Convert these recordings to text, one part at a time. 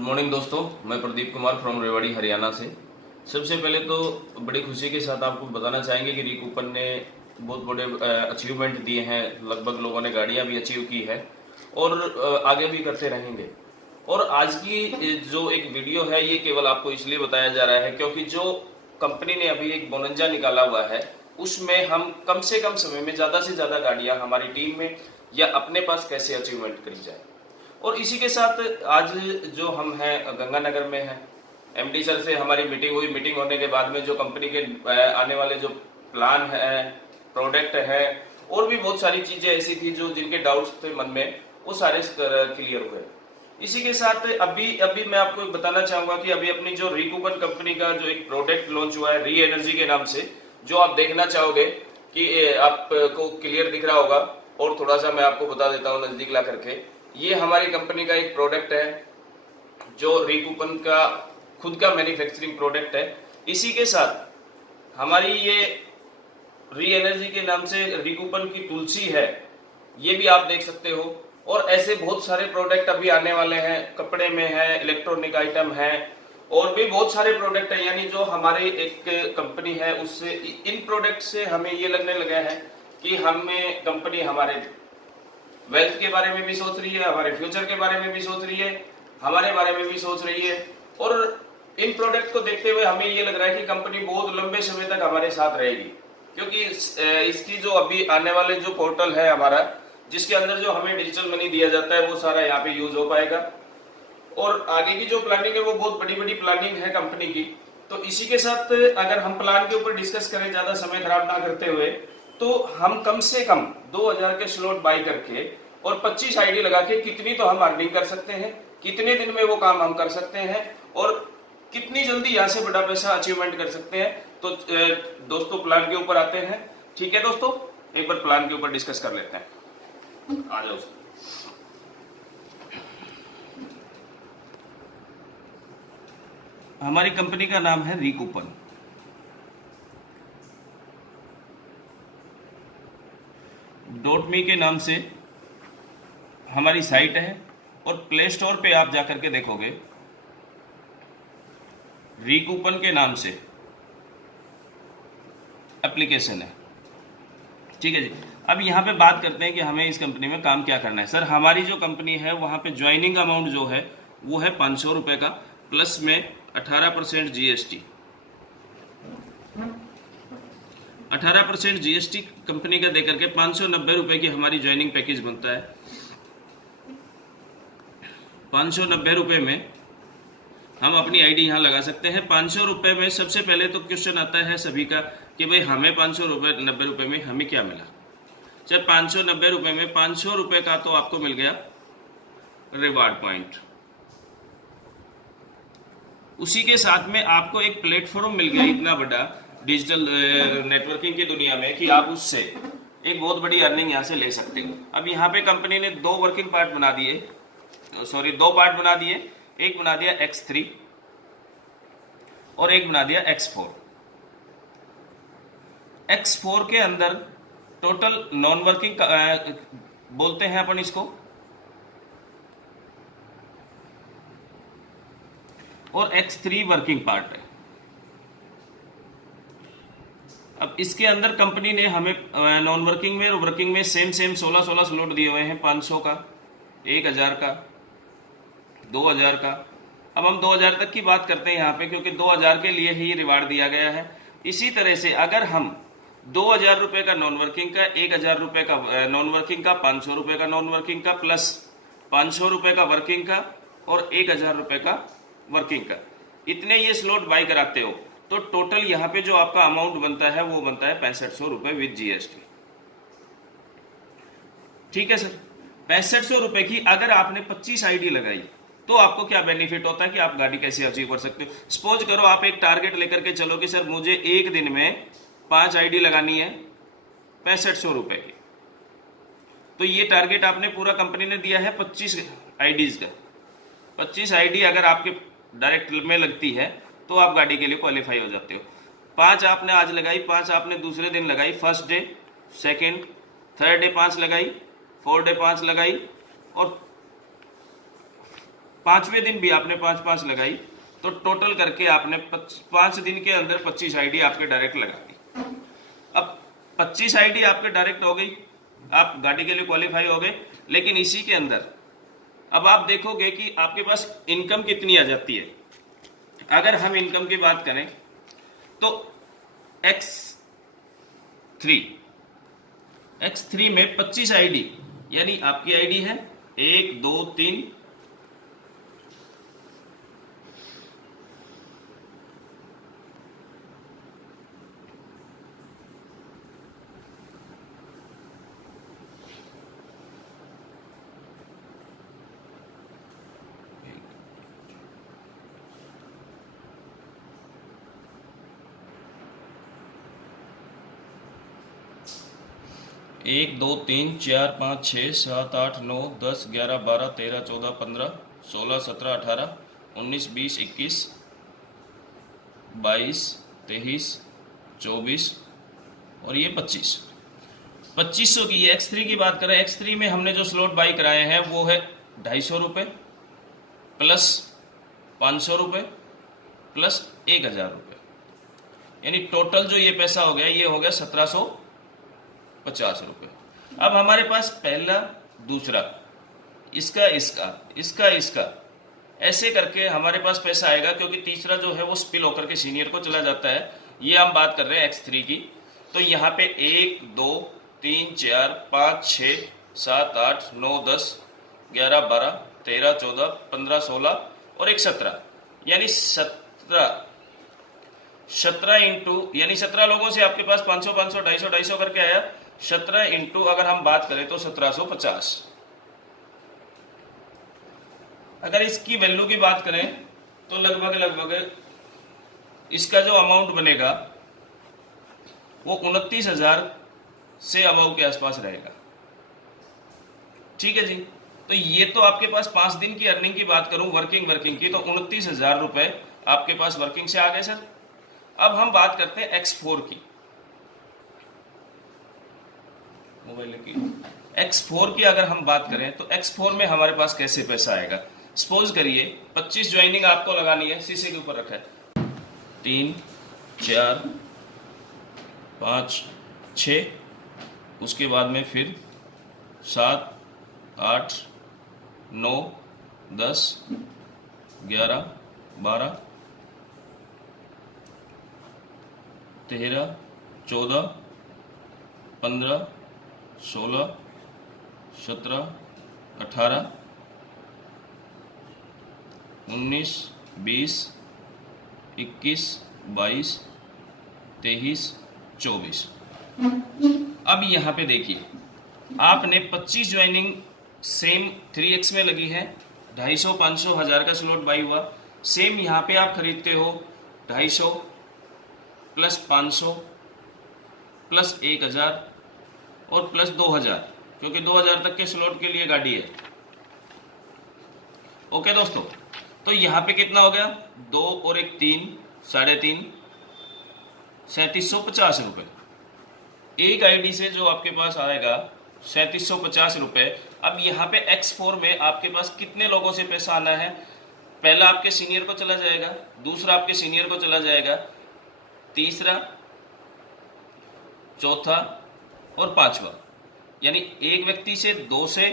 Good morning दोस्तों, मैं Pradeep Kumar from Rewari Haryana से। सबसे पहले तो बड़ी खुशी के साथ आपको बताना चाहेंगे कि रिकूपन ने बहुत बड़े अचीवमेंट दिए हैं। लगभग लोगों ने गाड़ियां भी अचीव की है और आगे भी करते रहेंगे। और आज की जो एक वीडियो है ये केवल आपको इसलिए बताया जा रहा है क्योंकि जो कंपनी ने अभी एक बोनंजा निकाला हुआ है उसमें हम कम से कम समय में ज़्यादा से ज़्यादा गाड़ियां हमारी टीम में या अपने पास कैसे अचीवमेंट करी जाए। और इसी के साथ आज जो हम हैं गंगानगर में हैं, एमडी सर से हमारी मीटिंग हुई। मीटिंग होने के बाद में जो कंपनी के आने वाले जो प्लान है, प्रोडक्ट है और भी बहुत सारी चीजें ऐसी थी जो जिनके डाउट्स थे मन में, वो सारे क्लियर हुए। इसी के साथ अभी मैं आपको बताना चाहूंगा कि अभी अपनी जो रिकूपन कंपनी का जो एक प्रोडक्ट लॉन्च हुआ है री एनर्जी के नाम से, जो आप देखना चाहोगे कि आपको क्लियर दिख रहा होगा। और थोड़ा सा मैं आपको बता देता हूँ नजदीक ला करके, ये हमारी कंपनी का एक प्रोडक्ट है जो रिकूपन का खुद का मैन्युफैक्चरिंग प्रोडक्ट है। इसी के साथ हमारी ये री एनर्जी के नाम से रिकूपन की तुलसी है, ये भी आप देख सकते हो। और ऐसे बहुत सारे प्रोडक्ट अभी आने वाले हैं, कपड़े में है, इलेक्ट्रॉनिक आइटम है और भी बहुत सारे प्रोडक्ट है। यानी जो हमारी एक कंपनी है उससे इन प्रोडक्ट से हमें ये लगने लगा है कि हमें कंपनी हमारे वेल्थ के बारे में भी सोच रही है, हमारे फ्यूचर के बारे में भी सोच रही है, हमारे बारे में भी सोच रही है। और इन प्रोडक्ट को देखते हुए हमें ये लग रहा है कि कंपनी बहुत लंबे समय तक हमारे साथ रहेगी, क्योंकि इसकी जो अभी आने वाले जो पोर्टल है हमारा, जिसके अंदर जो हमें डिजिटल मनी दिया जाता है, वो सारा यहाँ पे यूज हो पाएगा। और आगे की जो प्लानिंग है वो बहुत बड़ी बड़ी प्लानिंग है कंपनी की। तो इसी के साथ अगर हम प्लान के ऊपर डिस्कस करें ज्यादा समय खराब ना करते हुए, तो हम कम से कम 2000 के स्लॉट बाई करके और 25 आईडी लगा के कितनी तो हम अर्निंग कर सकते हैं, कितने दिन में वो काम हम कर सकते हैं और कितनी जल्दी यहाँ से बड़ा पैसा अचीवमेंट कर सकते हैं। तो दोस्तों प्लान के ऊपर आते हैं। ठीक है दोस्तों, एक बार प्लान के ऊपर डिस्कस कर लेते हैं। आ जाओ। हमारी कंपनी का नाम है रिकूपन। .me के नाम से हमारी साइट है और प्ले स्टोर पे आप जाकर के देखोगे रिकूपन के नाम से एप्लीकेशन है। ठीक है जी। अब यहाँ पे बात करते हैं कि हमें इस कंपनी में काम क्या करना है। सर हमारी जो कंपनी है वहाँ पे ज्वाइनिंग अमाउंट जो है वो है 500 रुपये का, प्लस में 18% जीएसटी। 18% जीएसटी कंपनी का देकर के 590 रुपये की हमारी ज्वाइनिंग पैकेज बनता है। 590 रुपये में हम अपनी आईडी यहाँ लगा सकते हैं। 500 रुपये में सबसे पहले तो क्वेश्चन आता है सभी का कि भाई हमें 590 रुपये में हमें क्या मिला। चल 590 रुपये में 500 रुपये का तो आपको मिल गया रिवार्ड पॉइंट। उसी के साथ में आपको एक प्लेटफॉर्म मिल गया इतना बड़ा डिजिटल नेटवर्किंग की दुनिया में कि आप उससे एक बहुत बड़ी अर्निंग यहाँ से ले सकते हो। अब यहाँ पे कंपनी ने दो पार्ट बना दिए। एक बना दिया X3 और एक बना दिया X4। X4 के अंदर टोटल नॉन वर्किंग बोलते हैं अपन इसको, और X3 वर्किंग पार्ट है। अब इसके अंदर कंपनी ने हमें नॉन वर्किंग में और वर्किंग में सेम 16 स्लॉट दिए हुए हैं। 500 का, 1000 का, 2000 का। अब हम 2000 तक की बात करते हैं यहाँ पे, क्योंकि 2000 के लिए ही रिवार्ड दिया गया है। इसी तरह से अगर हम 2000 रुपये का नॉन वर्किंग का, 1000 रुपये का नॉन वर्किंग का, 500 रुपये का नॉन वर्किंग का, प्लस 500 रुपये का वर्किंग का और 1000 रुपये का वर्किंग का, इतने ये स्लॉट बाई कराते हो तो टोटल यहाँ पे जो आपका अमाउंट बनता है वो बनता है 6500 रुपये विद जीएसटी। ठीक है सर, 6500 रुपये की अगर आपने 25 आईडी लगाई तो आपको क्या बेनिफिट होता है कि आप गाड़ी कैसे अचीव कर सकते हो। सपोज करो आप एक टारगेट लेकर के चलो कि सर मुझे एक दिन में 5 आईडी लगानी है 6500 रुपये की, तो ये टारगेट आपने पूरा कंपनी ने दिया है 25 आईडीज का। 25 आईडी अगर आपके डायरेक्ट में लगती है तो आप गाड़ी के लिए क्वालिफाई हो जाते हो। 5 आपने आज लगाई, 5 आपने दूसरे दिन लगाई, first day, second, third day 5 लगाई, फोर्थ डे 5 लगाई और 5वें दिन भी आपने 5-5 लगाई, तो टोटल करके आपने 5 दिन के अंदर 25 आईडी आपके डायरेक्ट लगा दी। अब 25 आईडी आपके डायरेक्ट हो गई, आप गाड़ी के लिए क्वालिफाई हो गए। लेकिन इसी के अंदर अब आप देखोगे कि आपके पास इनकम कितनी आ जाती है। अगर हम इनकम की बात करें तो X3 में 25 आईडी, यानी आपकी आईडी है 1 2 3 1 2 3 4 5 6 7 8 9 10 11 12 13 14 15 16 17 18 19 20 21 22 23 24 और ये 2500 की। ये X3 की बात करें, X3 में हमने जो स्लॉट बाई कराए हैं वो है 250 रुपये प्लस 500 रुपये प्लस 1000 रुपये, यानी टोटल जो ये पैसा हो गया ये हो गया 1750 रुपये। अब हमारे पास पहला दूसरा इसका इसका इसका इसका ऐसे करके हमारे पास पैसा आएगा, क्योंकि तीसरा जो है वो स्पिल होकर के सीनियर को चला जाता है। ये हम बात कर रहे हैं X3 की। तो यहाँ पे 1 2 3 4 5 6 7 8 9 10 11 12 13 14 15 16 और एक 17, यानी 17 इंटू, यानी 17 लोगों से आपके पास 500 500 250 250 करके आया। 17 इंटू अगर हम बात करें तो 1750। अगर इसकी वैल्यू की बात करें तो लगभग इसका जो अमाउंट बनेगा वो 29,000 से अबाव के आसपास रहेगा। ठीक है जी। तो ये तो आपके पास 5 दिन की अर्निंग की बात करूं वर्किंग की, तो 29,000 रुपए आपके पास वर्किंग से आ गए सर। अब हम बात करते हैं X4 की, मोबाइल की X4 की अगर हम बात करें तो X4 में हमारे पास कैसे पैसा आएगा। सपोज करिए 25 ज्वाइनिंग आपको लगानी है, शीशे के ऊपर रखा है, 3 4 5 6, उसके बाद में फिर 7 8 9 10 11 12 13 14 15 16 17 18 19 20 21 22 23 24। अब यहाँ पे देखिए आपने 25 ज्वाइनिंग सेम 3x में लगी है, 250 500 1000 का स्लॉट बाई हुआ। सेम यहाँ पे आप खरीदते हो 250 प्लस 500 प्लस 1000 और प्लस 2000, क्योंकि 2000 तक के स्लॉट के लिए गाड़ी है। ओके दोस्तों, तो यहाँ पे कितना हो गया, 2 और 1 3 3.5 3750 रुपये। एक आईडी से जो आपके पास आएगा 3750 रुपये। अब यहाँ पे X4 में आपके पास कितने लोगों से पैसा आना है, पहला आपके सीनियर को चला जाएगा, दूसरा आपके सीनियर को चला जाएगा, तीसरा चौथा और पांचवा, यानी एक व्यक्ति से 2 से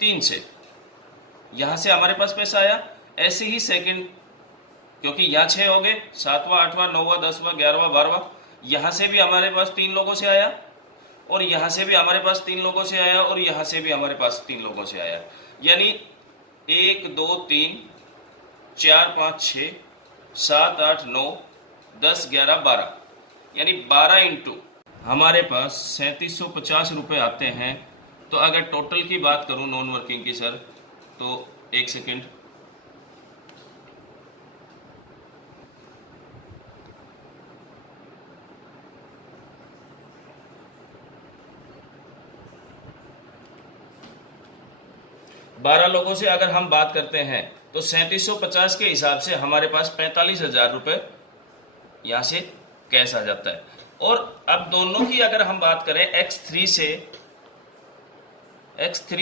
3 से यहां से हमारे पास पैसा आया। ऐसे ही सेकंड, क्योंकि यहाँ 6 हो गए, 7वां 8वां 9वां 10वां 11वां 12वां, यहां से भी हमारे पास 3 लोगों से आया और यहां से भी हमारे पास 3 लोगों से आया और यहां से भी हमारे पास 3 लोगों से आया, यानी 1 2 3 4 5 6 7 8 9 10 11 12, यानी 12 इंटू हमारे पास 3750 रुपये आते हैं। तो अगर टोटल की बात करूं नॉन वर्किंग की सर, तो एक सेकेंड, बारह लोगों से अगर हम बात करते हैं तो 3750 के हिसाब से हमारे पास 45,000 रुपये यहाँ से कैश आ जाता है। और अब दोनों की अगर हम बात करें X3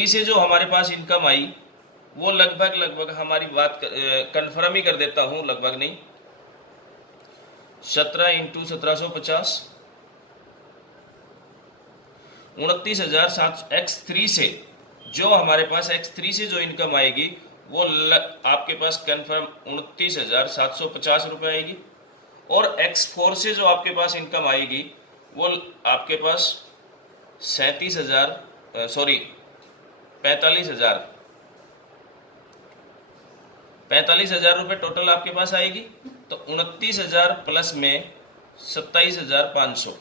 से जो हमारे पास इनकम आई वो लगभग हमारी बात कंफर्म ही कर देता हूं, लगभग नहीं, 17 इंटू 1750 29,700 X3 से जो हमारे पास X3 से जो इनकम आएगी वो आपके पास कंफर्म 29,750 रुपये आएगी। और X4 से जो आपके पास इनकम आएगी वो आपके पास 45,000 रुपये टोटल आपके पास आएगी। तो 29,000 प्लस में 27,500,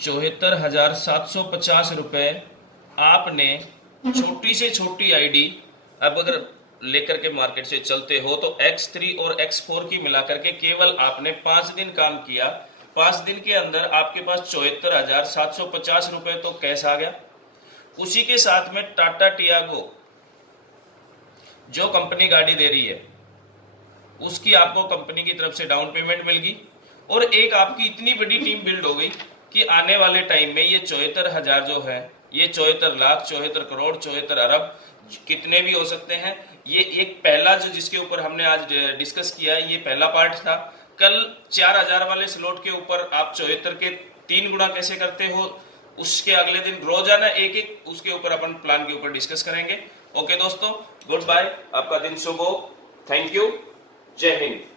74,750 रुपये आपने छोटी से छोटी आईडी अब अगर लेकर के मार्केट से चलते हो तो X3 और X4 की मिलाकर के केवल आपने 5 दिन काम किया, 5 दिन के अंदर आपके पास 74,750 रुपये तो कैश आ गया। उसी के साथ में टाटा टियागो जो कंपनी गाड़ी दे रही है उसकी आपको कंपनी की तरफ से डाउन पेमेंट मिल गई और एक आपकी इतनी बड़ी टीम बिल्ड हो गई कि आने वाले टाइम में ये 74,000 जो है, ये 74 लाख, 74 करोड़, 74 अरब कितने भी हो सकते हैं। ये एक पहला जो जिसके ऊपर हमने आज डिस्कस किया है, ये पहला पार्ट था। कल 4,000 वाले स्लॉट के ऊपर आप 74 के 3 गुना कैसे करते हो, उसके अगले दिन रोजाना एक एक उसके ऊपर अपन प्लान के ऊपर डिस्कस करेंगे। ओके दोस्तों, गुड बाय, आपका दिन शुभ हो। थैंक यू, जय हिंद।